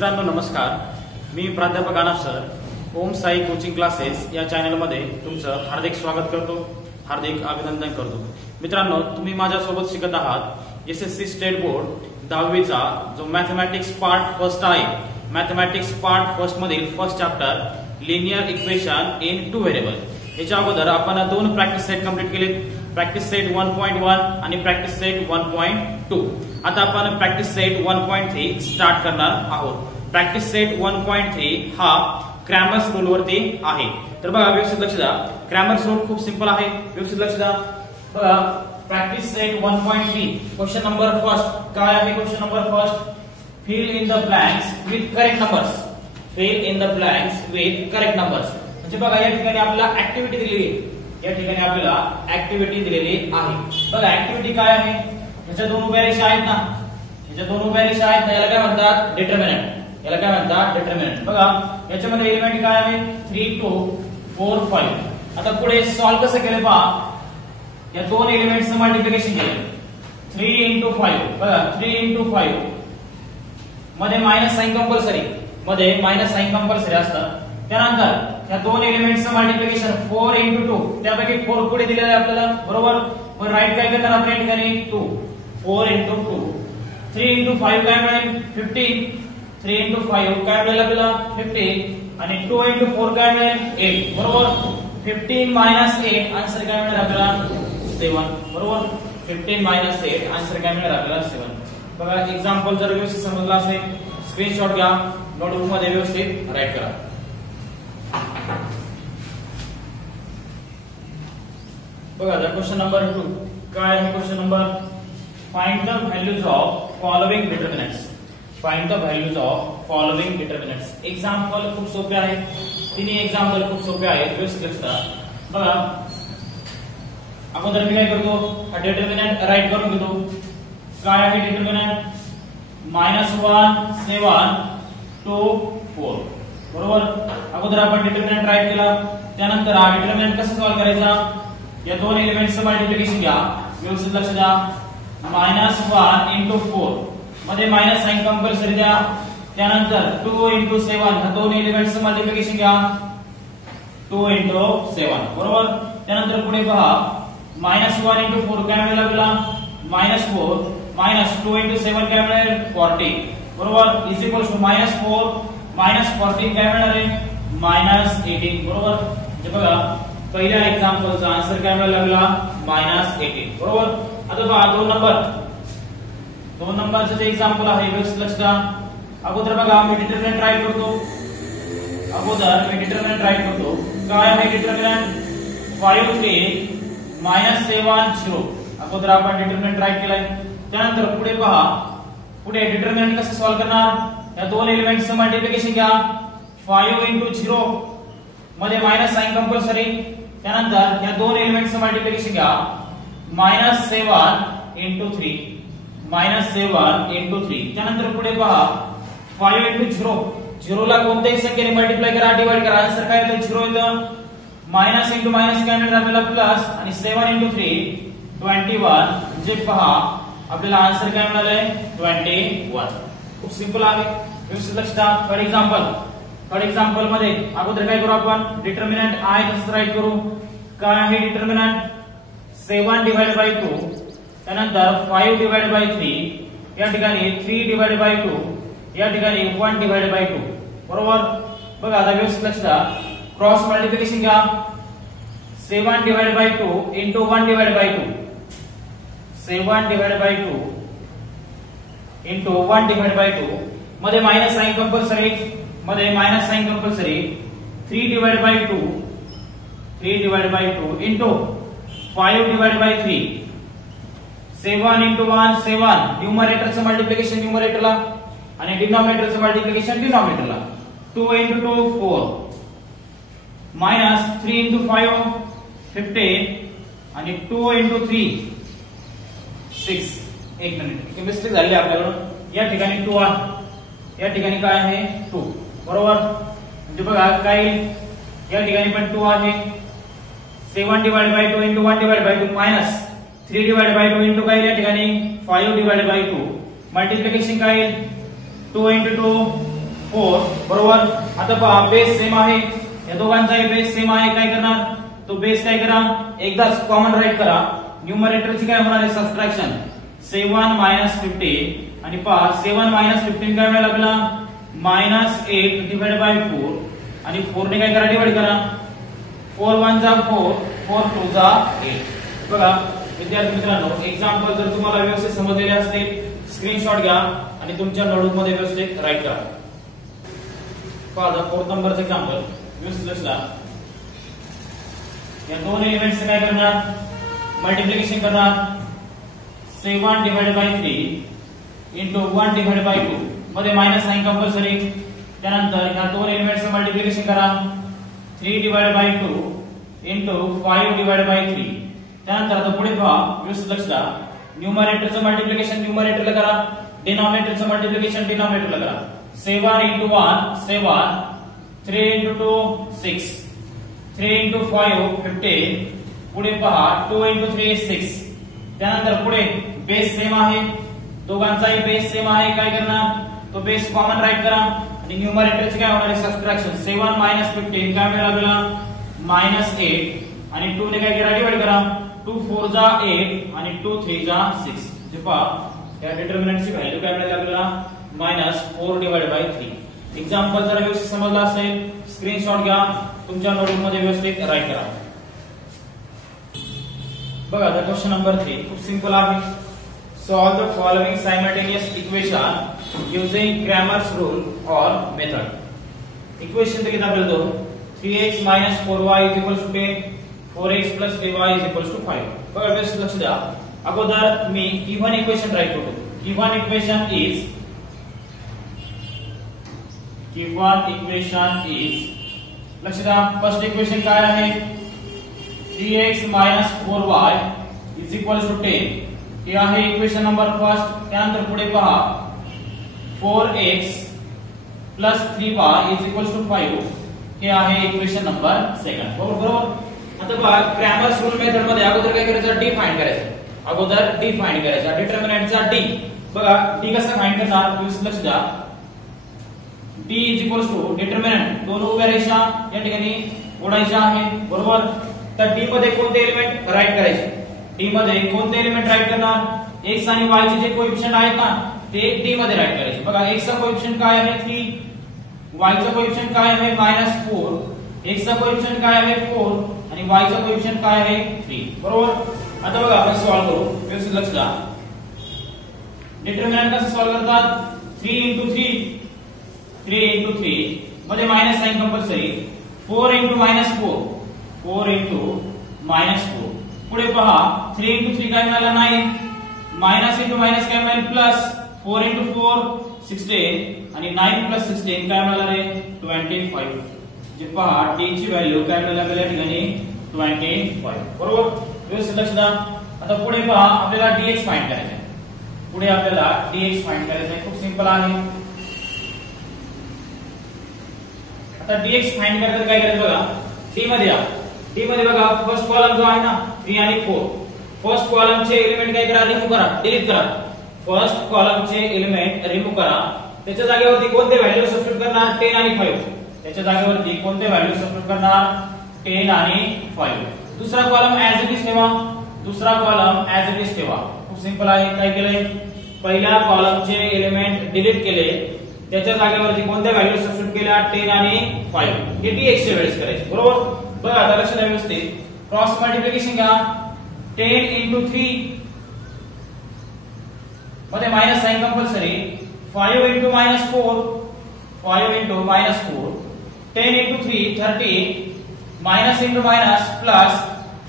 मित्रांनो नमस्कार, मी प्राध्यापक आनंद सर ओम साई कोचिंग क्लासेस या चॅनलमध्ये तुमचं हार्दिक स्वागत करतो, हार्दिक अभिनंदन करतो। मित्रांनो, तुम्ही माझ्यासोबत शिकत आहात एसएससी स्टेट बोर्ड 10वीचा जो मॅथमॅटिक्स पार्ट फर्स्ट आहे। मॅथमॅटिक्स पार्ट फर्स्ट मधील first chapter linear equation in two variable. याच्या अगोदर आपण दोन प्रॅक्टिस सेट कंप्लीट केले, प्रॅक्टिस सेट 1.1 आणि प्रॅक्टिस सेट 1.2। आता आपण प्रॅक्टिस सेट 1.3 स्टार्ट करणार आहोत। प्रॅक्टिस सेट 1.3 हा क्रॅमर्स रूल वरती आहे। तर बघा, व्यवस्थित लक्ष द्या। क्रॅमर्स रूल खूप सिंपल आहे, व्यवस्थित लक्ष द्या। बघा, practice set 1.3 question number first काय आहे? Question number first, fill in the blanks with correct numbers. Fill in the blanks with correct numbers म्हणजे बघा, या ठिकाणी आपल्याला ऍक्टिव्हिटी दिलेली आहे। या ठिकाणी आपल्याला ऍक्टिव्हिटी दिलेली आहे। बघा, ऍक्टिव्हिटी काय आहे? ह्याच्या दोन उभ्या रेषा आहेत ना, ह्याच्या दोन उभ्या रेषा आहेत ना, याला काय म्हणतात? डिटर्मिनंट। याला काय म्हणतात? डिटर्मिनंट। बघा, याच्यामध्ये एलिमेंट काय आहे? 3 2 4 5। आता पुढे सॉल्व्ह कसं केलं पहा। या दोन एलिमेंट्सचं मल्टिप्लिकेशन केलं 3 × 5। बघा, 3 × 5 मध्ये मायनस साइन कंपल्सरी, मध्ये मायनस साइन कंपल्सरी असतं। त्यानंतर या दोन एलिमेंट्सचं मल्टिप्लिकेशन 4 × 2, त्यापैकी 4 पुढे दिलेला आहे आपल्याला, बरोबर? मग राईट काय करणार आपण? या ठिकाणी 2 4 × 2 3 × 5 काय मिळेल? 15। 3 × 5 काय मिळेल आपल्याला? 15 आणि 2 × 4 काय मिळेल? 8, बरोबर? 15 - 8 आन्सर काय मिळेल आपल्याला? 7, बरोबर? 15 - 8 आन्सर काय मिळेल आपल्याला? 7। बघा, एक्झाम्पल जर व्यवस्थित समजला असेल स्क्रीनशॉट घ्या, नोटबुक मध्ये व्यवस्थित राईट करा। बघा, क्वेश्चन नंबर 2 काय आहे? Question number, find the values of following determinants. Find the values of following determinants. Example खूप सोपे आहे, तिन्ही एक्झाम्पल खूप सोपे आहेत, व्यवस्थित लक्ष द्या। बघा, अगोदर मी काय करतो? हा डिटर्मिनंट राईट करून घेतो। काय आहे डिटर्मिनंट? -1 7 2 4, बरोबर? अगोदर आपण डिटर्मिनंट राईट केला, त्यानंतर हा डिटर्मिनंट कसा सॉल्व्ह करायचा? या दोन एलिमेंट्सचं मल्टिप्लिकेशन घ्या, व्यवस्थित लक्ष द्या। -1 × 4 मध्ये मायनस साइन कंपल्सरी द्या, त्यानंतर 2 × 7 ह्या दोन एलिमेंट्सचं मल्टिप्लिकेशन घ्या 2 × 7, बरोबर? त्यानंतर पुढे पहा, -1 × 4 काय मिळेल आपल्याला? -4 -2 × 7 काय मिळेल? 40, बरोबर? इज इक्वल टू -4 -14 काय मिळणार आहे? -18, बरोबर? म्हणजे बघा, पहिल्या एक्झाम्पलचा आन्सर काय मिळाला आपल्याला? -18, बरोबर? आता पहा, दोन नंबरचं जे एक्झाम्पल आहे व्यवस्थित लक्ष द्या। अगोदर बघा, मी डिटर्मिनंट राईट करतो। काय आहे डिटर्मिनंट? 5 3 -7 0। अगोदर आपण डिटर्मिनंट राईट केलाय, त्यानंतर पुढे पहा, पुढे डिटर्मिनंट कसं सॉल्व्ह करणार? या दोन एलिमेंट्सचं मल्टिप्लिकेशन घ्या 5 × 0 मध्ये मायनस साइन कंपल्सरी, त्यानंतर या दोन एलिमेंट्सचं मल्टिप्लिकेशन घ्या -7 × 3 -7 × 3। त्यानंतर पुढे पहा, 5 × 0 0 ला कोणत्याही संख्येने मल्टिप्लाय करा, डिवाइड करा, आन्सर काय येतं? 0 येतं। मायनस × मायनस काय मिळेल आपल्याला? प्लस, आणि 7 × 3 21 म्हणजे पहा आपल्याला आन्सर काय मिळालंय? 21। खूप सिंपल आहे, व्यवस्थित लक्ष द्या। थर्ड एक्झाम्पल मध्ये अगोदर काय करू आपण? डिटर्मिनंट आहे तसंच राईट करू। काय आहे डिटर्मिनंट? 7 / 2, त्यानंतर 5 / 3, या ठिकाणी 3 / 2, या ठिकाणी 1 / 2, बरोबर? बघा, आता व्यवस्थित लक्ष द्या। क्रॉस मल्टिप्लिकेशन घ्या 7 / 2 × 1 / 2, 7 / 2 × 1 / 2 मध्ये मायनस साइन कंपल्सरी, 3 / 2 × 5 / 3, 7 × 1 7, न्यूमरेटरचं मल्टिप्लिकेशन न्यूमरेटरला आणि डिनॉमिनेटरचं मल्टिप्लिकेशन डिनॉमिनेटरला, 2 × 2 4 -3 × 5 15 आणि 2 × 3 6। एक मिनिट, मिस्टेक झाली आपल्याला। या ठिकाणी 2 आहे, या ठिकाणी काय आहे? 2, बरोबर? म्हणजे बघा काय, या ठिकाणी पण 2 आहे। 7 / 2 × 1 / 2 मायनस 3 / 2 × काय? या ठिकाणी 5 / 2 मल्टिप्लिकेशन काय? 2 × 2 4 बरोबर. आता पहा बेस सेम आहे, या दोघांचाही बेस सेम आहे. काय करणार, तो बेस काय करा, एकदाच कॉमन राईट करा. न्यूमरेटरची काय होणार आहे सबट्रॅक्शन, 7 - 15 आणि पहा 7 - 15 काय मिळेल आपल्याला -8 डिवाइड बाय 4 आणि 4 ने काय करा डिवाइड करा. 4 × 1 = 4, 4 × 2 = 8. बघा विद्यार्थी मित्रांनो, एक्झाम्पल जर तुम्हाला व्यवस्थित समजलेले असतील स्क्रीनशॉट घ्या आणि तुमच्या नोटबुक मध्ये व्यवस्थित राईट करा. पहा 4 नंबरचं एक्झाम्पल व्यवस्थित लक्ष द्या. या दोन एलिमेंट्स काय करणार, मल्टिप्लिकेशन करणार. 7 divided by 3 into 1 divided by 2 मध्ये मायनस साइन कंपल्सरी. त्यानंतर या दोन एलिमेंट्सचं मल्टिप्लिकेशन करा. 3 divided by 2 into 5 divided by 3. त्यानंतर आता पुढे पहा व्यवस्थित लक्ष द्या. न्यूमरेटरचं मल्टिप्लिकेशन न्यूमरेटरला करा, डिनॉमिनेटरचं मल्टिप्लिकेशन डिनॉमिनेटरला करा. 7 × 1 7, 3 × 2 6, 3 × 5 15. पुढे पहा 2 × 3 6. त्यानंतर पुढे बेस सेम आहे, दोघांचाही बेस सेम आहे. काय करणार, तो बेस कॉमन राईट करा आणि न्यूमरेटरचे काय होणार आहे सबट्रॅक्शन. 7 - 15 काय मिळेल आपल्याला -8 आणि 2 ने काय करा डिवाइड करा. 2 × 4 = 8 आणि 2 × 3 = 6. जे पहा या डिटर्मिनंटची व्हॅल्यू काय मिळेल आपल्याला -4 डिवाइड बाय 3. एक्झाम्पल जर व्यवस्थित समजला असेल स्क्रीनशॉट घ्या, तुमच्या नोटबुक मध्ये व्यवस्थित राईट करा. बघा आता क्वेश्चन नंबर 3 खूप सिंपल आहे. Solve the following simultaneous equation using Cramer's rule और मेथड. इक्वेशन तर किती आपल्याला दोन 3x - 4y = 10, 4x + 3y = 5. बघा व्यवस्थित लक्ष द्या. अगोदर मी गिव्हन इक्वेशन राईट करतो. गिव्हन इक्वेशन इज लक्ष द्या. फर्स्ट इक्वेशन काय आहे 3x - 4y = 10. हे आहे इक्वेशन नंबर फर्स्ट. त्यानंतर पुढे पहा 4x + 3y = 5. हे आहे इक्वेशन नंबर सेकंड. बरोबर. आता पहा क्रॅमर्स रूल मेथड मध्ये अगोदर काय करायचं, डी फाइंड करायचं. अगोदर डी फाइंड करायचा, डिटर्मिनंटचा डी. बघा डी कसं फाइंड करणार लक्ष द्या. डी = डिटर्मिनंट, दोन उभ्या रेषा या ठिकाणी ओढायच्या आहे. बरोबर. तर डी मध्ये कोणते एलिमेंट राईट करायचे, डी मध्ये कोणते एलिमेंट राईट करणार, x आणि y चे जे कोएफिशिएंट आहेत ना ते डी मध्ये राईट करायचे. बघा x चा कोएफिशिएंट काय आहे 3, y चा कोएफिशिएंट काय आहे -4, x चा कोएफिशिएंट काय आहे 4 आणि y चा कोएफिशिएंट काय आहे 3. बरोबर. आता बघा आपण सॉल्व करू, व्यवस्थित लक्ष द्या. डिटर्मिनंट कसं सॉल्व करतात, 3 × 3 मध्ये मायनस साइन कंपल्सरी. 4 × -4, 4 × -4. पुढे पहा 3 × 3 काय मिळाला 9, मायनस × मायनस काय मिळेल प्लस. 4 × 4 16 आणि 9 + 16 काय मिळाला रे 25. जे पहा डी ची व्हॅल्यू काय मिळाली आपल्याला ठिकाणी 25. बरोबर. व्यवस्थित लक्ष द्या. आता पुढे पहा आपल्याला dx फाइंड करायचं आहे. पुढे आपल्याला dx फाइंड करायचं आहे. खूप सिंपल आहे. आता dx फाइंड करताना काय करायचं बघा, डी मध्ये या. डी मध्ये बघा फर्स्ट कॉलम जो आहे ना 3 आणि 4, फर्स्ट कॉलम चे एलिमेंट काय करा रिमूव्ह करा, डिलीट करा. फर्स्ट कॉलम चे एलिमेंट रिमूव्ह करा. त्याच्या जागेवरती कोणते व्हॅल्यू सबस्टिट्यूट करणार 10 आणि 5. त्याच्या जागेवरती कोणते व्हॅल्यू सबस्टिट्यूट करणार 10 आणि 5. दुसरा कॉलम ऍज इट इज ठेवा. दुसरा कॉलम ऍज इट इज ठेवा. खूप सिंपल आहे. काय केलंय, पहिल्या कॉलमचे एलिमेंट डिलीट केले, त्याच्या जागेवरती कोणत्या व्हॅल्यू सबस्टिट्यूट केल्या 10 आणि 5. हे dx च्या वेळेस करायचे. बरोबर. बघा आता लक्ष द्या व्यवस्थित. क्रॉस मल्टिप्लिकेशन घ्या. 10 × 3 मध्ये minus sign compulsory. 5 × -4, 5 × -4. 10 × 3 30, minus × minus plus.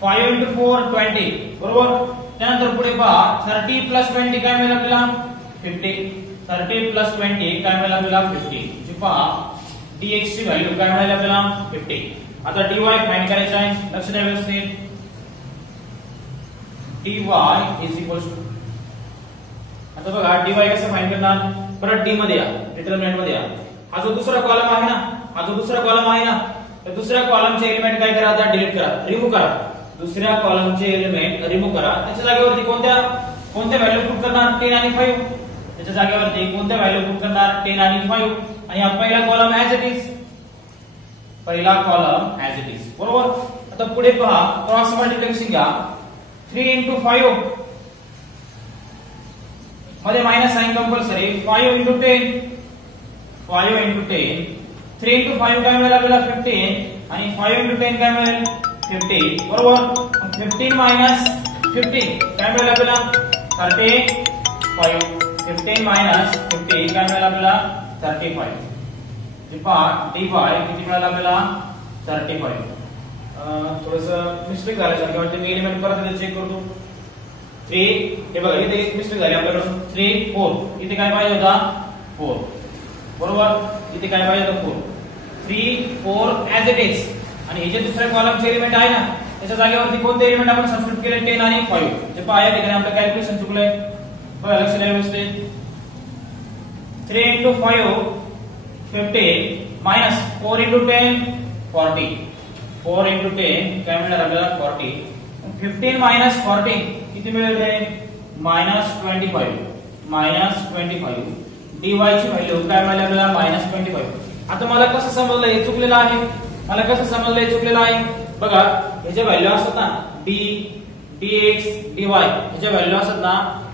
5 × 4 20. बरोबर. त्यानंतर पुढे पहा 30 + 20 काय मिळेल आपल्याला 50. 30 + 20 काय मिळेल आपल्याला 50. जे पहा dx ची व्हॅल्यू काय मिळेल आपल्याला 50. आता dy फाइंड करायचा आहे. लक्ष द्या व्यवस्थित. dy = आता बघा dy कसं फाइंड करणार, परत डी मध्ये या, डिटर्मिनंट मध्ये या. हा जो दुसरा कॉलम आहे ना, हा जो दुसरा कॉलम आहे ना, तर दुसऱ्या कॉलमचे एलिमेंट काय करा आता डिलीट करा, रिमूव्ह करा. दुसऱ्या कॉलमचे एलिमेंट रिमूव्ह करा. त्याच्या जागेवरती कोणत्या व्हॅल्यू पुट करणार 10 आणि 5. त्याच्या जागेवरती कोणत्या व्हॅल्यू पुट करणार 10 आणि 5 आणि हा पहिला कॉलम ऍज इट इज, पहिला कॉलम ऍज इट इज, बरोबर. आता पुढे पहा, क्रॉस मल्टिप्लिकेशन घ्या. 3 into 5 मध्ये minus sign compulsory. 5 into 10, 5 into 10, 3 into 5 काय मिळेल आपल्याला 15 आणि 5 into 10 काय मिळेल 50, बरोबर. 15 minus 50 काय मिळेल आपल्याला 35. 15 minus 50 काय मिळेल आपल्याला 35. पहा dy किती मिळाला आपल्याला 35. थोडंसं मिस्टेक झाल्यासारखं वाटतं, मी एलिमेंट परत चेक करतो. 3 हे बघा इथे एक मिस्टेक झाली आपल्याकडून. 3 4 इथे काय पाहिजे होता 4, बरोबर. इथे काय पाहिजे होता 4. 3 4 ऍज इट इज. आणि हे जे दुसऱ्या कॉलमचे एलिमेंट आहे ना त्याच्या जागेवरती कोणते एलिमेंट आपण सबस्टिट्यूट केले 10 आणि 5. जे पहा या ठिकाणी आपलं कॅल्क्युलेशन चुकलंय, बघा लक्ष द्या व्यवस्थित. 3 into 5 15 minus 4 into 10 40. 4 into 10 काय मिळणार आपल्याला 40. 15 minus 40 किती मिळेल रे -25. -25 dy ची व्हॅल्यू काय मिळाली आपल्याला -25. आता मला कसं समजलं हे चुकलेलं आहे, मला कसं समजलं हे चुकलेलं आहे. बघा हे जे व्हॅल्यू असतात ना d dx dy हे जे व्हॅल्यू असतात ना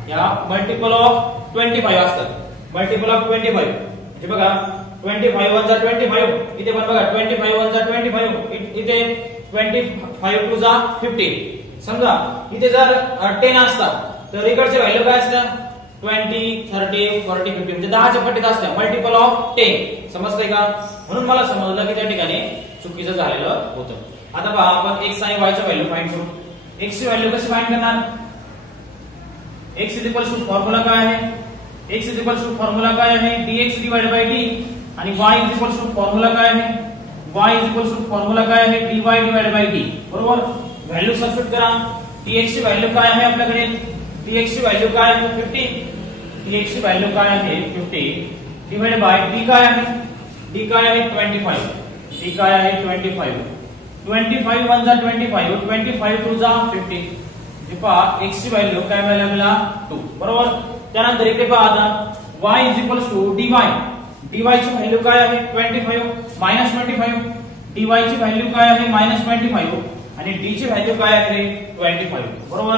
या मल्टिपल ऑफ 25 असतात. मल्टिपल ऑफ 25 हे बघा 25 1 जा 25, इथे पण बघा 25 1 जा 25, इथे 25 2 जा 50. समजा इथे जर 10 असता तर इकडचे व्हॅल्यू काय असतात 20 30 40 50 म्हणजे 10 च्या पटीत असतात. मल्टिपल ऑफ 10 समजतंय का. म्हणून मला समजलं की त्या ठिकाणी चुकीचं झालेलं होतं. आता पहा आपण x आणि y ची व्हॅल्यू फाइंड करू. x ची व्हॅल्यू कशी फाइंड करणार. x फॉर्म्युला काय आहे, x फॉर्म्युला काय आहे dx डिवाइडेड बाय d. आणि y फॉर्म्युला काय आहे, y फॉर्म्युला काय आहे dy डिवाइडेड बाय d, बरोबर. व्हॅल्यू सबस्टिट्यूट करा. dx ची व्हॅल्यू काय आहे आपल्याकडे, dx ची व्हॅल्यू काय आहे 50. dx ची व्हॅल्यू काय आहे 50 डिवाइडेड बाय d काय आहे, d काय आहे 25. d काय आहे 25. 25 1 जा 25, 25 2 जा 50. हे पहा x ची व्हॅल्यू काय मिळाली आपल्याला 2, बरोबर. त्यानंतर इकडे पहा आता y dy. dy ची व्हॅल्यू काय आहे 25 -25. dy ची व्हॅल्यू काय आहे -25 आणि d ची व्हॅल्यू काय आहे 25, बरोबर.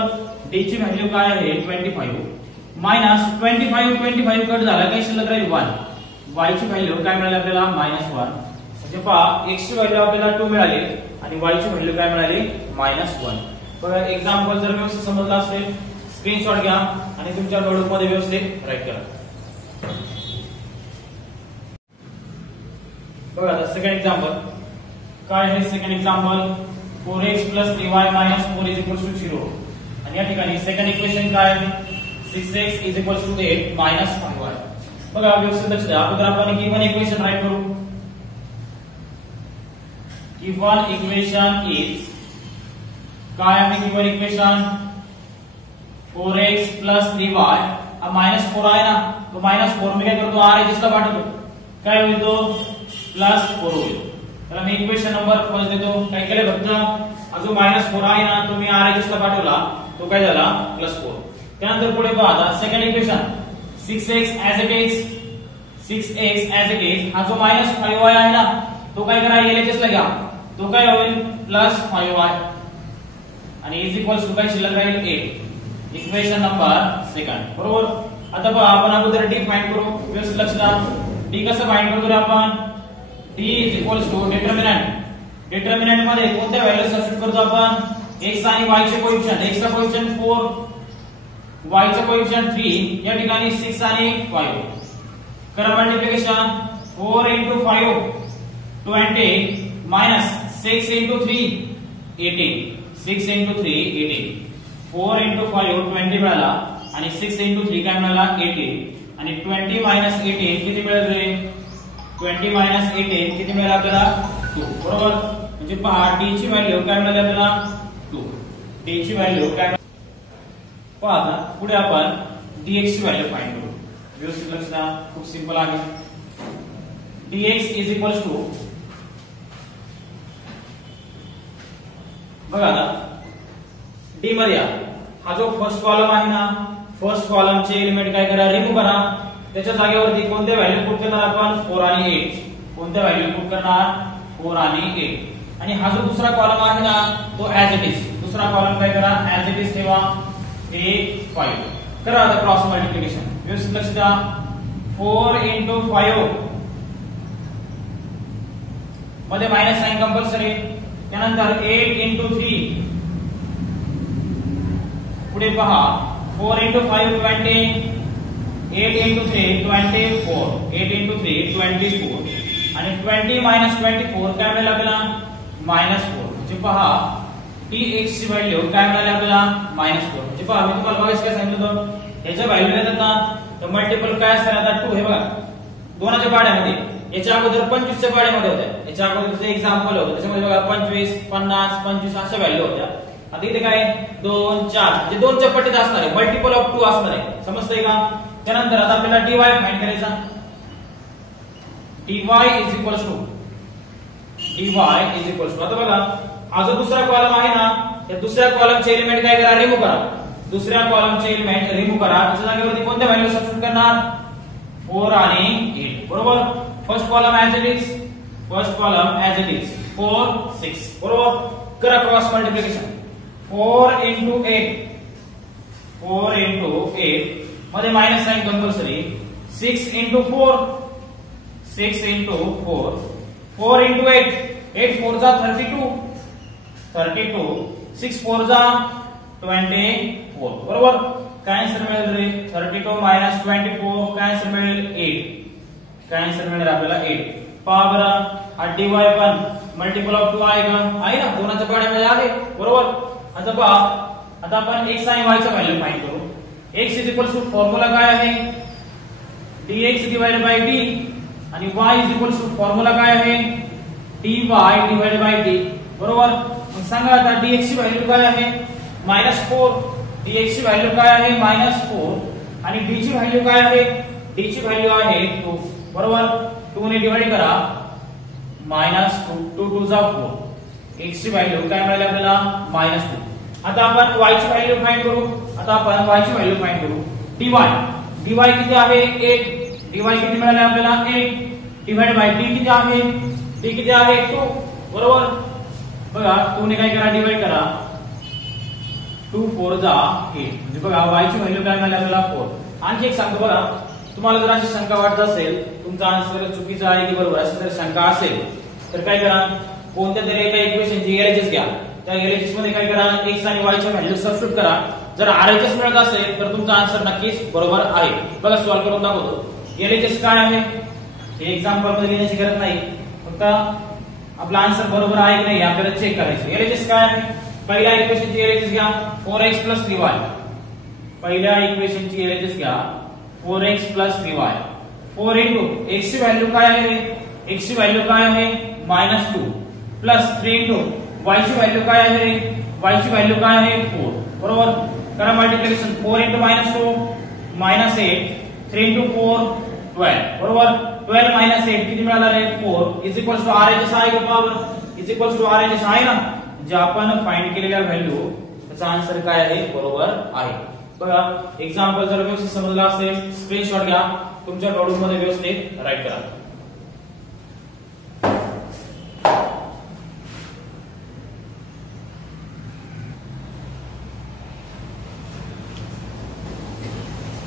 d ची व्हॅल्यू काय आहे 25 -25 कट झाला काय शिल्लक राहील 1. y ची व्हॅल्यू काय मिळाली आपल्याला -1. म्हणजे पहा x ची व्हॅल्यू आपल्याला 2 मिळाली आणि y ची व्हॅल्यू काय मिळाली -1. बघा एक्झाम्पल जर व्यवस्थित समजलं असेल स्क्रीनशॉट घ्या आणि तुमच्या नोटबुक मध्ये व्यवस्थित राईट करा. बघा आता सेकंड एक्झाम्पल काय आहे. Second example 4x dy - 4 0. आणि या ठिकाणी सेकंड इक्वेशन काय आहे 6x 8 -5y. बघा व्यवस्थित लक्ष द्या. अगोदर आपण गिवन इक्वेशन राईट करू. गिवन इक्वेशन इज काय आहे गिवन इक्वेशन 4x dy. अब -4 आहे ना तो -4 मी काय करतो r रजिस्टर पाठवतो, काय होईल तो +4 होईल. तर मी इक्वेशन नंबर फर्स्ट देतो. काय केलं फक्त हा जो -4 आहे ना तो मी r रजिस्टर पाठवला, तो काय झाला +4. त्यानंतर पुढे पहा आता second equation 6x as it is. 6x as it is हा जो -5y आहे ना तो काय करा LHS ला घ्या, तो काय होईल +5y आणि इज इक्वल्स टू काय शिल्लक राहील 8. इक्वेशन नंबर सेकंड, बरोबर. आता पहा आपण अगोदर d फाइंड करू. व्यवस्थित लक्ष द्या. d कसं फाइंड करतो रे आपण, d is equals to determinant. Determinant मध्ये कोणत्या व्हॅल्यू सबस्टिट्यूट करतो आपण x आणि y चे कोएफिशिएंट. x चा कोएफिशिएंट 4, y चा कोएफिशिएंट 3. या ठिकाणी 6 आणि 5. करा multiplication 4 into 5 20 minus 6 into 3 18. 6 into 3 18. 4 into 5 20 मिळाला आणि 6 into 3 काय मिळाला 18. आणि 20 minus 18 किती मिळेल रे 20 minus 18 किती मिळेल आपल्याला 2, बरोबर. म्हणजे पहा d ची व्हॅल्यू काय मिळाली आपल्याला 2. d ची व्हॅल्यू काय पहा. आता पुढे आपण dx ची व्हॅल्यू फाइंड करू. व्यवस्थित लक्ष द्या. खूप सिंपल आहे. dx इज इक्वल्स टू बघा आता d मध्ये हा जो फर्स्ट कॉलम आहे ना फर्स्ट कॉलमचे एलिमेंट काय करा रिमूव्ह करा. त्याच्या जागेवरती कोणते व्हॅल्यू पुट करणार आपण 4 आणि 8. कोणते व्हॅल्यू पुट करणार 4 आणि 8. आणि हा जो दुसरा कॉलम आहे ना तो ऍज इट इज. दुसरा कॉलम काय करा ऍज इट इज ठेवा 8 5. करा आता क्रॉस मल्टिप्लिकेशन. व्यवस्थित लक्ष द्या. 4 into 5 मध्ये मायनस साइन कंपल्सरी. त्यानंतर 8 into 3 पुढे पहा 4 into 5 20. 8 into 3 24. 8 into 3 24 आणि 20 minus 24 काय मिळेल आपल्याला -4. म्हणजे पहा टी एक्स ची व्हॅल्यू काय मिळाली आपल्याला -4. म्हणजे पहा मी तुम्हाला बघायचं काय सांगितलं होतं याच्या व्हॅल्यू देतात ना तर मल्टिपल काय असणार आता 2. हे बघा दोनाच्या पाड्यामध्ये याच्या अगोदर 25 च्या पाड्यामध्ये होत्या. याच्या अगोदरचं एक्झाम्पल होतं त्याच्यामध्ये बघा 25 50 25 अशा व्हॅल्यू होत्या. आता इथे काय 2 4 म्हणजे 2 च्या पटीत असणार आहे. मल्टिपल ऑफ 2 असणार आहे. समजतंय का. त्यानंतर आता आपल्याला dy फाइंड करायचा. dy इज इक्वल्स टू आता बघा हा जो दुसरा कॉलम आहे ना त्या दुसऱ्या कॉलमचे एलिमेंट काय करा रिमूव्ह करा. दुसऱ्या कॉलमचे एलिमेंट रिमूव्ह करा. त्याच्या जागेवरती कोणत्या व्हॅल्यू सबस्टिट्यूट करणार 4 आणि 8. बरोबर. First column as it is. First column as it is 4 6. बरोबर. करा क्रॉस मल्टिप्लिकेशन. 4 into 8 4 into 8 मध्ये minus sign compulsory. 6 into 4 6 into 4 4 into 8 8 4 जा 32 32 6 4 जा 24. बरोबर. काय आन्सर मिळेल रे 32 minus 24 काय आन्सर मिळेल 8. काय आन्सर मिळेल आपल्याला 8. पहा बरं हा dy पण मल्टिपल ऑफ 2 आहे का आहे ना दोनाच्या पाड्यामध्ये आहे. बरोबर. आता पहा आता आपण x आणि y चा व्हॅल्यू फाइंड करू. x is equal to formula काय आहे dx डिवाइडेड बाय d आणि y is equal to formula काय आहे dy डिवाइडेड बाय d. बरोबर. मग सांगा आता dx ची व्हॅल्यू काय आहे -4. dx ची व्हॅल्यू काय आहे -4 आणि d ची व्हॅल्यू काय आहे d ची व्हॅल्यू आहे 2. बरोबर. 2 ने डिवाइड करा -2 2 2 जा 4. x ची व्हॅल्यू काय मिळाली आपल्याला -2. आता आपण y ची व्हॅल्यू फाइंड करू. आता आपण y ची व्हॅल्यू फाइंड करू. dy किती आहे 1. dy किती मिळाले आपल्याला 1 डिवाइड बाय d किती आहे d किती आहे 2. बरोबर. बघा 2 ने काय करा डिवाइड करा 2 4 जा 8. म्हणजे बघा y ची व्हॅल्यू काय मिळाली आपल्याला 4. आणखी एक सांगतो बघा तुम्हाला जर अशी शंका वाटत असेल तुमचा आन्सर चुकीचा आहे की बरोबर अशी जर शंका असेल तर काय करा कोणत्या तरी एका इक्वेशनची एलएचएस घ्या. त्या एलएचएस मध्ये काय करा x आणि y च्या व्हॅल्यू सबस्टिट्यूट करा. जर आरएचएस मिळत असेल तर तुमचा आन्सर नक्कीच बरोबर आहे. बघा सॉल्व्ह करून दाखवतो. एलएचएस काय आहे हे एक्झाम्पल मध्ये लिहिण्याची गरज नाही. फक्त आपला आन्सर बरोबर आहे की नाही आपल्याला चेक करायचं. एलएचएस काय आहे पहिल्या इक्वेशनची एलएचएस घ्या 4x 3y. पहिल्या इक्वेशनची एलएचएस घ्या 4x 3y. 4 into x ची व्हॅल्यू काय आहे x ची व्हॅल्यू काय आहे -2 प्लस 3 into y ची व्हॅल्यू काय आहे y ची व्हॅल्यू काय आहे 4. बरोबर. करा मल्टिप्लिकेशन 4 into -2 -8 3 into 4 12. बरोबर. 12 minus 8 किती मिळाला रे 4 इज इक्वल्स टू आरएचएस आहे का power is equals to RHS आहे ना. जे आपण फाइंड केलेल्या व्हॅल्यू त्याचा आन्सर काय आहे बरोबर आहे. बघा एक्झाम्पल जर व्यवस्थित समजला असेल स्क्रीनशॉट घ्या तुमच्या नोटबुक मध्ये व्यवस्थित राईट करा.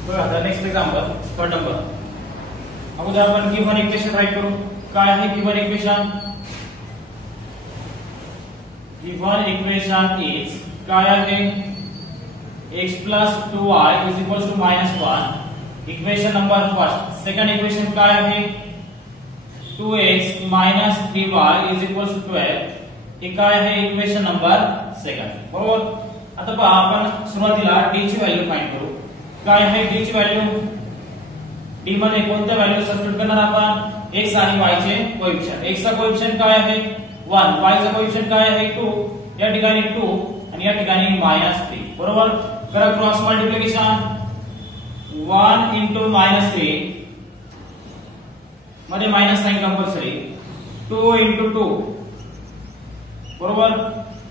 बघा नेक्स्ट एक्झाम्पल थर्ड नंबर. अगोदर आपण गिव्हन इक्वेशन राईट करू. काय आहे given equation. Given equation is काय आहे x plus 2y is equals to -1. Equation number first. Second equation काय आहे 2x minus 3y is equals to 12. हे काय आहे इक्वेशन नंबर सेकंड. बरोबर. आता पहा आपण सुरुवातीला d ची व्हॅल्यू फाइंड करू. काय आहे d ची व्हॅल्यू d मध्ये कोणत्या व्हॅल्यू सबस्टिट्यूट करणार आपण x आणि y चे कोएफिशिएंट. x चा कोएफिशिएंट काय आहे 1 y चा कोएफिशिएंट काय आहे 2 या ठिकाणी 2 आणि या ठिकाणी -3. बरोबर. करा क्रॉस मल्टिप्लिकेशन 1 into -3 मध्ये मायनस साइन कंपल्सरी 2 into 2. बरोबर.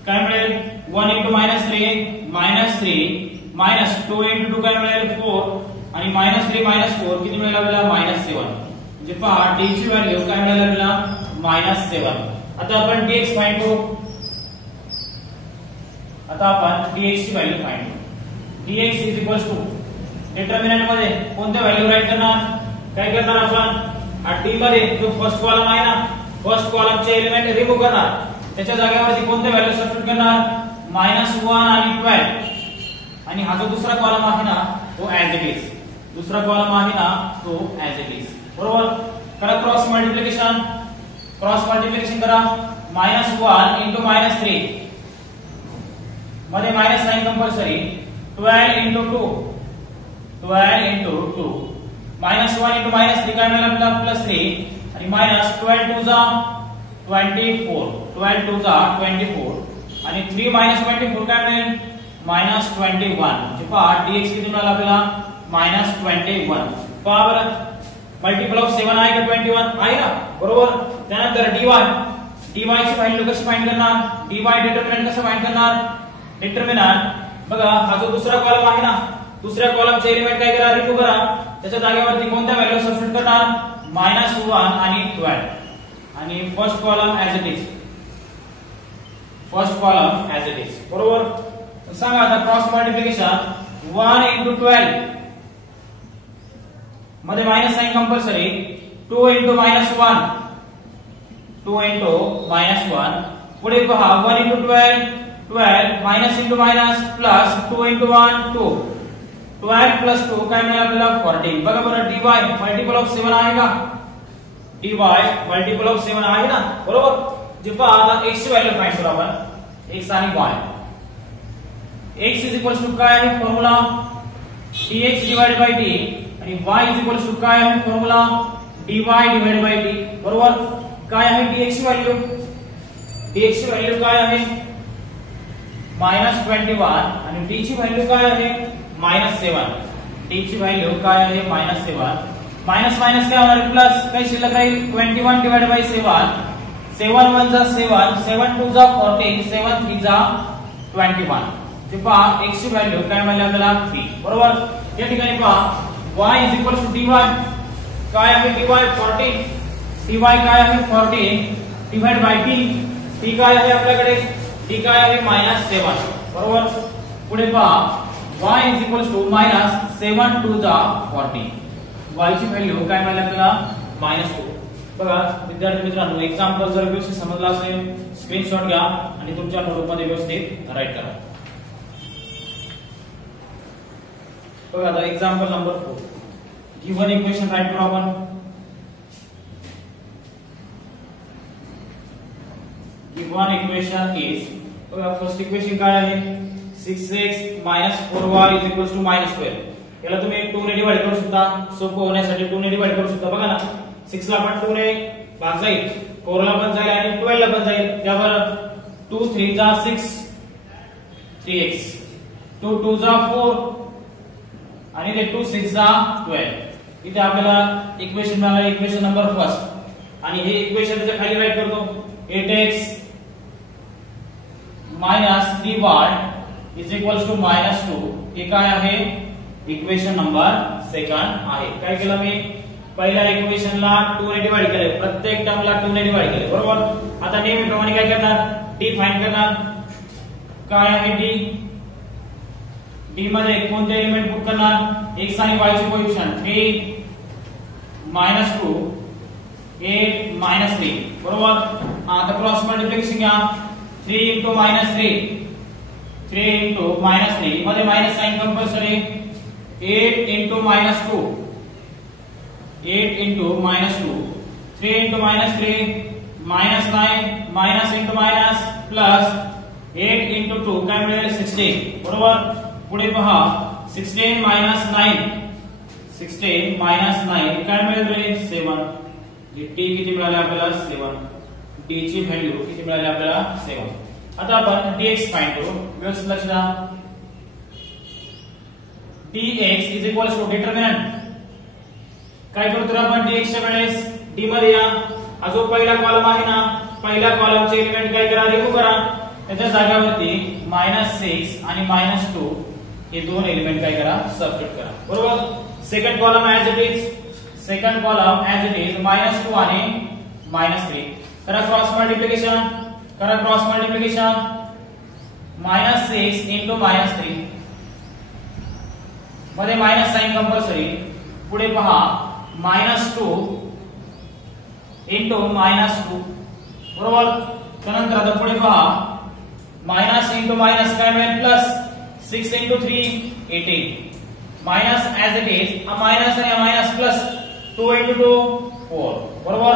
काय मिळेल 1 into -3 -3 -2 into 2 काय मिळेल 4 आणि -3 -4 किती मिळेल आपल्याला -7. म्हणजे पहा d ची व्हॅल्यू काय मिळेल आपल्याला -7. आता आपण dx फाइंड करू. आता आपण dx ची व्हॅल्यू फाइंड करू. dx डिटर्मिनंट मध्ये कोणत्या व्हॅल्यू राईट करणार? काय करणार आपण d मध्ये जो फर्स्ट कॉलम आहे ना, फर्स्ट कॉलमचे एलिमेंट रिमूव्ह करणार. त्याच्या जागेवरती कोणत्या व्हॅल्यू सबस्टिट्यूट करणार? -1 आणि 12. आणि हा जो दुसरा कॉलम आहे ना तो ऍज इट इज. दुसरा कॉलम आहे ना तो ऍज इट इज. बरोबर. करा क्रॉस मल्टिप्लिकेशन. क्रॉस मल्टिप्लिकेशन करा. -1 into -3 मध्ये minus sign compulsory. 12 into 2 12 into 2 -1 into -3 काय मिळेल आपल्याला +3 आणि -12 2 जा 24. 12 2 जा 24 आणि 3 -24 काय मिळेल -21. म्हणजे पहा dx किती मिळाला आपल्याला -21. पहा बरं मल्टिपल ऑफ 7 आहे का 21 आहे ना. बरोबर. त्यानंतर dy ची व्हॅल्यू कशी फाइंड करणार? dy डिटर्मिनंट कसं फाइंड करणार? डिटर्मिनंट बघा हा जो दुसरा कॉलम आहे ना, दुसऱ्या कॉलमचे एलिमेंट काय करा? रिमूव्ह करा. त्याच्या जागेवरती कोणत्या व्हॅल्यू सबस्टिट्यूट करणार? -1 आणि 12 आणि first column as it is. First column as it is. बरोबर. सांगा आता क्रॉस मल्टिप्लिकेशन 1 into 12 मध्ये minus sign compulsory. 2 into -1 2 into -1 पुढे पहा 1 into 12 12 minus into minus plus 2 into 1 2 12 plus 2 काय मिळेल आपल्याला 14. बघा बरं dy मल्टिपल ऑफ 7 आहे का? dy मल्टिपल ऑफ 7 आहे ना. बरोबर. जेव्हा आता x ची व्हॅल्यू फाइंड करू आपण. x आणि y. x is equal to काय आहे formula? dx divided by d आणि y इज इक्वल टू काय आहे formula? dy divided by d. बरोबर. काय आहे dx ची व्हॅल्यू? dx ची व्हॅल्यू काय आहे? -21 आणि d ची व्हॅल्यू काय आहे? -7. d ची व्हॅल्यू काय आहे? -7. मायनस मायनस काय होणार? प्लस. काय शिल्लक राहील? 21 डिवाइडेड बाय 7. 7 1 जा 7 7 2 जा 14 7 3 जा 21. जे पहा x ची व्हॅल्यू काय मिळाली आपल्याला 3. बरोबर. या ठिकाणी पहा y is equal to dy काय आहे? dy 14 dy काय आहे? 14 डिवाइड बाय d. d काय आहे आपल्याकडे? d काय आहे? -7. बरोबर. पुढे पहा y इज इक्वल टू -7 2 जा 14. y ची व्हॅल्यू काय मिळाली आपल्याला? -2. बघा विद्यार्थी मित्रांनो एक्झाम्पल जर व्यवस्थित समजला असेल स्क्रीनशॉट घ्या आणि तुमच्या नोटबुकमध्ये व्यवस्थित राईट करा. बघा आता example number 4. Given equation write करू आपण. गिवन इक्वेशन इज बघा फर्स्ट इक्वेशन काय आहे? 6x - 4y = -12. याला तुम्ही 2 ने डिवाइड करू शकता. सोपं होण्यासाठी 2 ने डिवाइड करू शकता. बघा ना 6 ला पण 2 ने भाग जाईल, 4 ला पण जाईल आणि 12 ला पण जाईल. त्यावर 2 3 जा 6 3x 2 2 जा 4 आणि ते 2 6 जा 12. इथे आपल्याला इक्वेशन मिळालं इक्वेशन नंबर फर्स्ट आणि हे इक्वेशन त्याच्या खाली राईट करतो. 8x - 3y = -2. हे काय आहे? इक्वेशन नंबर सेकंड आहे. काय केलं मी? पहिल्या इक्वेशनला 2 ने डिवाइड केले, प्रत्येक टर्मला 2 ने डिवाइड केले. बरोबर. आता नेहमीप्रमाणे काय करणार? d फाइंड करणार. काय आहे d? d मध्ये कोणते एलिमेंट पुट करणार? x आणि y चे कोएफिशिएंट 3 -2 8 -3. बरोबर. आता क्रॉस मल्टिप्लिकेशन घ्या. 3 into -3 3 into -3 मध्ये minus sign compulsory. 8 into -2 8 into -2 3 into -3 -9 minus into minus plus 8 into 2 काय मिळेल? 16. बरोबर. पुढे पहा 16 minus 9 16 minus 9 काय मिळेल रे? 7. जी t किती मिळाले आपल्याला? 7. t ची व्हॅल्यू किती मिळाली आपल्याला? 7. आता आपण dx फाइंड करू. व्यवस्थित लक्ष द्या. dx is equal to determinant. काय करतो आपण dx च्या वेळेस? d मध्ये या. हा जो पहिला कॉलम आहे ना, पहिल्या कॉलमचे एलिमेंट काय करा? रिमूव्ह करा. त्याच्या जागेवरती -6 आणि -2 हे दोन एलिमेंट काय करा? सबस्टिट्यूट करा. बरोबर. Second column as it is -2 आणि -3 करा क्रॉस मल्टिप्लिकेशन -6 into -3 मध्ये मायनस साइन कंपल्सरी पुढे पहा -2 into -2 बरोबर त्यानंतर आता पुढे पहा मायनस इंटू मायनस काय मिळेल plus 6 into 3 18 minus as it is minus आणि मायनस प्लस 2 into 2 4 बरोबर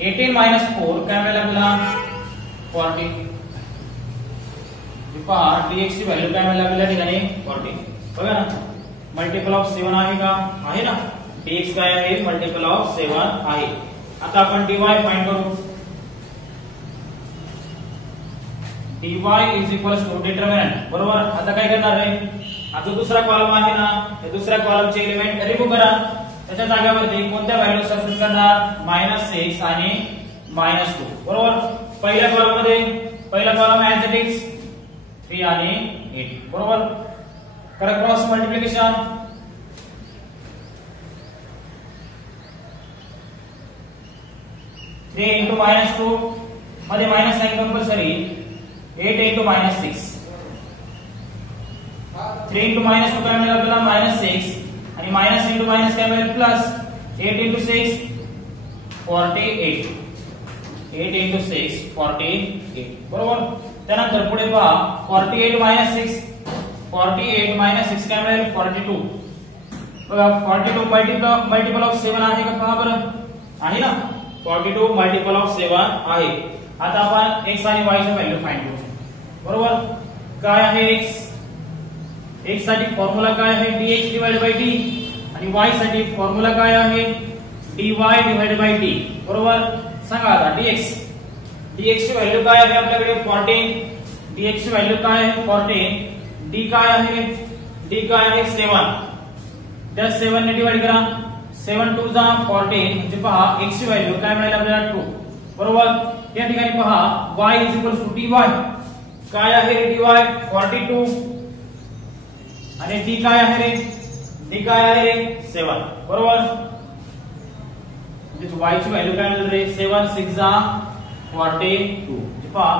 18 minus 4 काय मिळेल आपल्याला 40 पहा dx ची व्हॅल्यू काय मिळेल आपल्याला ठिकाणी 40 बघा ना मल्टिपल ऑफ 7 आहे का आहे ना dx काय आहे मल्टिपल ऑफ 7 आहे आता आपण dy फाइंड करू dy is equals to determinant बरोबर आता काय करणार आहे आता दुसरा कॉलम आहे ना या दुसऱ्या कॉलमचे एलिमेंट रिमूव्ह करा त्याच्या जागेवरती कोणत्या व्हॅल्यू सबस्टिट्यूट करणार -6 आणि -2 बरोबर पहिल्या कॉलम मध्ये पहिला कॉलम ऍज इट इज 3 आणि 8 बरोबर करा क्रॉस मल्टिप्लिकेशन into -2 मध्ये minus sign compulsory 8 into -6 3 into -2 काय मिळेल आपल्याला -6 आणि मायनस इंटू मायनस काय मिळेल प्लस 8 into 6 48 8 into 6 48 बरोबर त्यानंतर पुढे पहा 48 minus 6 काय मिळेल 42 बघा 42 मल्टिपल ऑफ 7 आहे का पहा बरं आहे ना 42 मल्टिपल ऑफ 7 आहे आता आपण x आणि y ची व्हॅल्यू फाइंड करू बरोबर काय आहे x साठी फॉर्म्युला काय आहे dx divided by d आणि y साठी फॉर्म्युला काय आहे dy divided by d बरोबर सांगा आता dx ची व्हॅल्यू काय आहे आपल्याकडे 14 dx ची व्हॅल्यू काय आहे 14 d काय आहे 7 त्या 7 ने डिवाइड करा 7 2 जा 14 म्हणजे पहा x ची व्हॅल्यू काय मिळेल आपल्याला 2 बरोबर या ठिकाणी पहा y dy काय आहे dy 42 आणि d काय आहे रे 7 बरोबर म्हणजे y ची व्हॅल्यू काय मिळेल रे 7 6 जा 42 म्हणजे पहा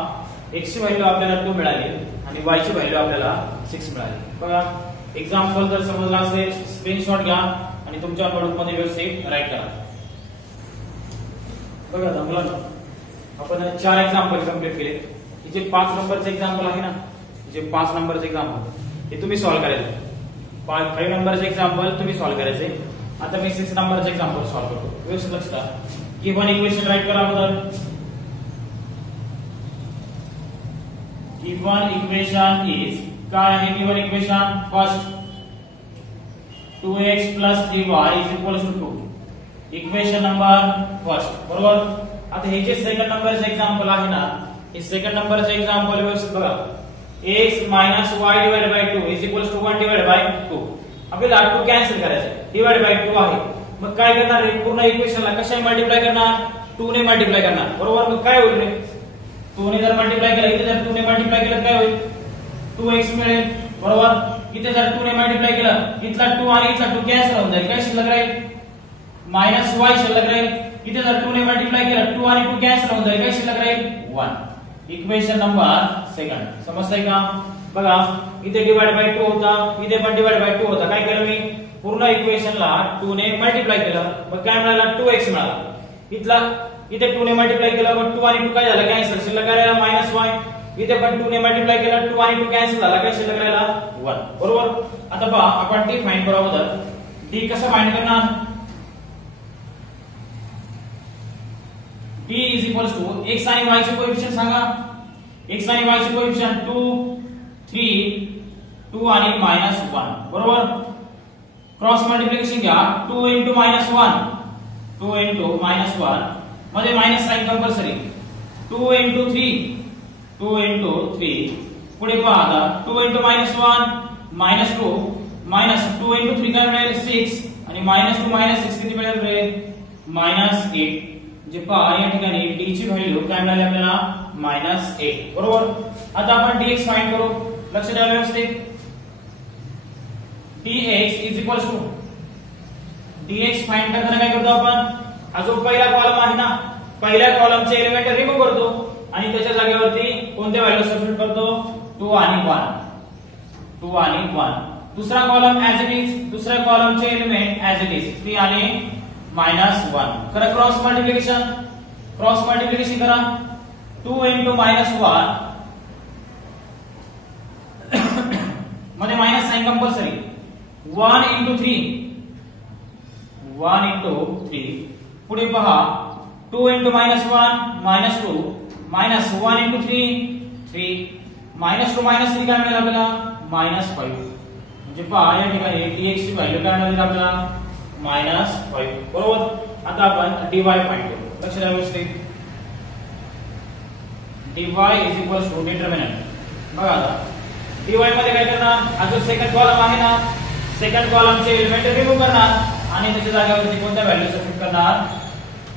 x ची व्हॅल्यू आपल्याला 2 मिळाली आणि y ची व्हॅल्यू आपल्याला 6 मिळाली बघा एक्झाम्पल जर समजला असेल स्क्रीनशॉट घ्या आणि तुमच्या नोटबुक मध्ये व्यवस्थित राईट करा बघा मुलांनो आपण 4 एक्झाम्पल कंप्लीट केले जे 5 नंबरचे एक्झाम्पल आहे ना जे 5 नंबरचे एक्झाम्पल हे तुम्ही सॉल्व्ह करायचे 5 नंबरचे एक्झाम्पल तुम्ही सॉल्व्ह करायचे आता मी 6 नंबरचे एक्झाम्पल सॉल्व्ह करतो व्यवस्थित लक्ष द्या गिव्हन इक्वेशन राईट करा अगोदर गिव्हन इक्वेशन इज काय आहे given equation first 2x 3y 2 equation number first बरोबर आता हे जे सेकंड नंबरचे एक्झाम्पल आहे ना हे सेकंड नंबरचे एक्झाम्पल व्यवस्थित बघा x - y divided by 2 is equals to 1 divided by 2 आपल्याला 2 कॅन्सल करायचे डिवाइड बाय 2 आहे मग काय करणार रे पूर्ण इक्वेशनला कशाने मल्टिप्लाय करणार 2 ने मल्टिप्लाय करणार बरोबर मग काय होईल रे 2 ने जर मल्टिप्लाय केलं इथे जर 2 ने मल्टिप्लाय केलं काय होईल 2x मिळेल बरोबर इथे जर 2 ने मल्टिप्लाय केलं इथला 2 आणि इथला 2 कॅन्सल होऊन जाईल काय शिल्लक राहील -y शिल्लक राहील इथे जर 2 ने मल्टिप्लाय केलं 2 आणि 2 कॅन्सल होऊन जाईल काय शिल्लक राहील 1 इक्वेशन नंबर सेकंड समजताय का बघा इथे डिवाइड बाय 2 होता इथे पण डिवाइड बाय 2 होता काय केलं मी पूर्ण इक्वेशनला 2 ने मल्टिप्लाय केलं मग काय मिळाला 2x मिळाला इथला इथे 2 ने मल्टिप्लाय केलं मग 2 आणि 2 काय झालं कॅन्सल शिल्लक राहिला -y इथे पण 2 ने मल्टिप्लाय केलं 2 आणि 2 कॅन्सल झाला काय शिल्लक राहिला 1 बरोबर आता पहा आपण d फाइंड करू अगोदर d कसं फाइंड करणार d is equals to x आणि y चे कोएफिशिएंट सांगा x आणि y चे कोएफिशिएंट 2 3 2 आणि -1 बरोबर क्रॉस मल्टिप्लिकेशन घ्या 2 into -1 2 into -1 मध्ये minus sign compulsory 2 into 3 2 into 3 पुढे पहा आता 2 into -1 -2 -2 into 3 काय मिळेल 6 आणि -2 -6 किती मिळेल रे -8 जे पहा या ठिकाणी d ची व्हॅल्यू काय मिळाली आपल्याला -8 बरोबर आता आपण dx फाइंड करू लक्ष द्या व्यवस्थित dx is equals to dx find करताना काय करतो आपण, हा जो पहिला कॉलम आहे ना, पहिल्या कॉलमचे एलिमेंट रिमूव्ह करतो आणि त्याच्या जागेवरती कोणत्या व्हॅल्यू सबस्टिट्यूट करतो, 2 आणि 1, 2 आणि 1. दुसरा कॉलम ऍज इट इज, दुसऱ्या कॉलमचे एलिमेंट ऍज इट इज 3 आणि -1. करा क्रॉस मल्टिप्लिकेशन, क्रॉस मल्टिप्लिकेशन करा. 2 into -1 मध्ये minus sign compulsory. 1 into 3, 1 into 3. पुढे पहा 2 into -1 -2, -1 into 3 3, -2 -3 काय मिळेल आपल्याला, -5. म्हणजे पहा या ठिकाणी dx ची व्हॅल्यू काय मिळेल आपल्याला, -5. बरोबर. आता आपण dy फाइंड करू. लक्ष द्या व्यवस्थित. dy is equals to determinant. बघा आता dy मध्ये काय करणार, हा जो सेकंड कॉलम आहे ना, सेकंड कॉलमचे एलिमेंट रिमूव्ह करणार आणि त्याच्या जागेवरती कोणत्या व्हॅल्यू सबस्टिट्यूट करणार,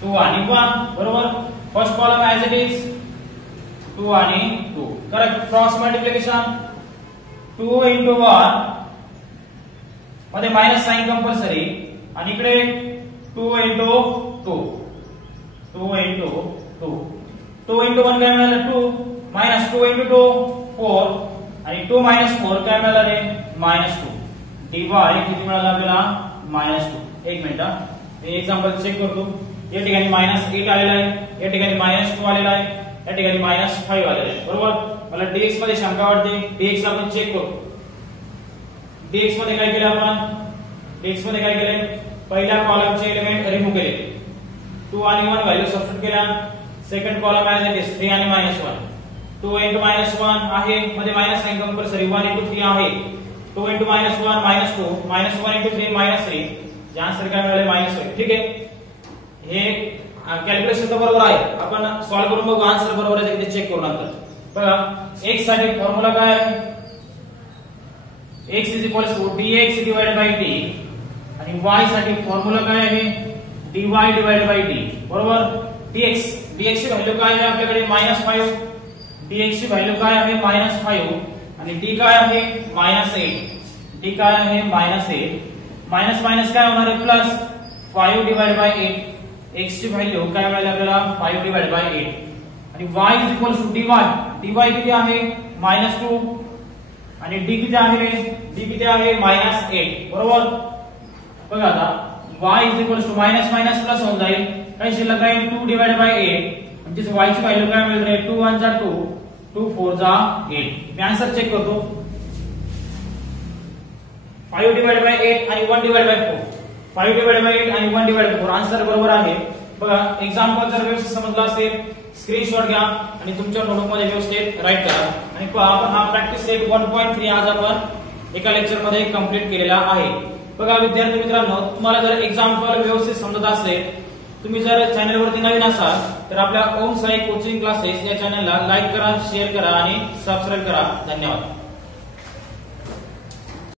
2 आणि 1. बरोबर. First column as it is 2 आणि 2. करेक्ट. Cross multiplication. 2 into 1 मध्ये मायनस साइन कंपल्सरी आणि इकडे 2 into 2, 2 into 2. 2 into 1 काय मिळालं, 2, -2 into 2 4 आणि 2 -4 काय मिळालं रे, -2. dy किती मिळालं आपल्याला, -2. एक मिनिट, मी एक्झाम्पल चेक करतो. या ठिकाणी -8 आलेला आहे, या ठिकाणी -2 आलेला आहे, या ठिकाणी -5 आलेला आहे. बरोबर. मला dx मध्ये शंका वाटते, dx आपण चेक करू. dx मध्ये काय केलं आपण, dx मध्ये काय केले, पहिल्या कॉलमचे एलिमेंट रिमूव्ह केले, 2 आणि 1 व्हॅल्यू सबस्टिट्यूट केल्या. Second column as it is 3 आणि -1. 2 into -1 आहे, मध्ये मायनस साइन कंपल्सरी. 1 into 3 आहे, 2 into -1 -2, -1 into 3 -3. जे आन्सर काय मिळाले, -5. ठीक आहे. हे कॅल्क्युलेशन तर बरोबर आहे, आपण सॉल्व्ह करून बघू आन्सर बरोबर आहे ते चेक करू नंतर. बघा x साठी फॉर्म्युला काय आहे, x is equals to dx divided by d आणि y साठी फॉर्म्युला काय आहे, dy divided by d. बरोबर. dx ची व्हॅल्यू काय आहे आपल्याकडे, -5. dx ची व्हॅल्यू काय आहे, -5 आणि d काय आहे, -8. d काय आहे, -8. मायनस मायनस काय होणार आहे, प्लस 5 डिवाइड बाय 8. x ची व्हॅल्यू काय मिळाली आपल्याला, 5 डिवाइड बाय 8 आणि y is equal to dy. dy किती आहे, -2 आणि d किती आहे रे, d किती आहे, -8. बरोबर. बघा आता y is equal to minus minus plus होऊन जाईल, काय शिल्लक राहील, 2 डिवाइड बाय 8. म्हणजे y ची व्हॅल्यू काय मिळेल रे, 2 1 जा 2, 2 4 जा 8. मी आन्सर चेक करतो. 5 डिवाइड बाय 8 आणि 1 डिवाइड बाय 4. 5 डिवाइड बाय 8 आणि 1 डिवाइड बाय 4. आन्सर बरोबर आहे. बघा एक्झाम्पल जर व्यवस्थित समजला असेल, स्क्रीनशॉट घ्या आणि तुमच्या नोटबुक मध्ये व्यवस्थित राईट करा. आणि आपण हा प्रॅक्टिस सेट 1.3 आज आपण एका लेक्चर मध्ये कंप्लीट केलेला आहे. बघा विद्यार्थी मित्रांनो, तुम्हाला जर एक्झाम्पल व्यवस्थित समजत असेल, तुम्ही जर चॅनलवरती नवीन असाल तर आपल्या ओम साई कोचिंग क्लासेस या चॅनलला लाईक करा, शेअर करा आणि सबस्क्राईब करा. धन्यवाद.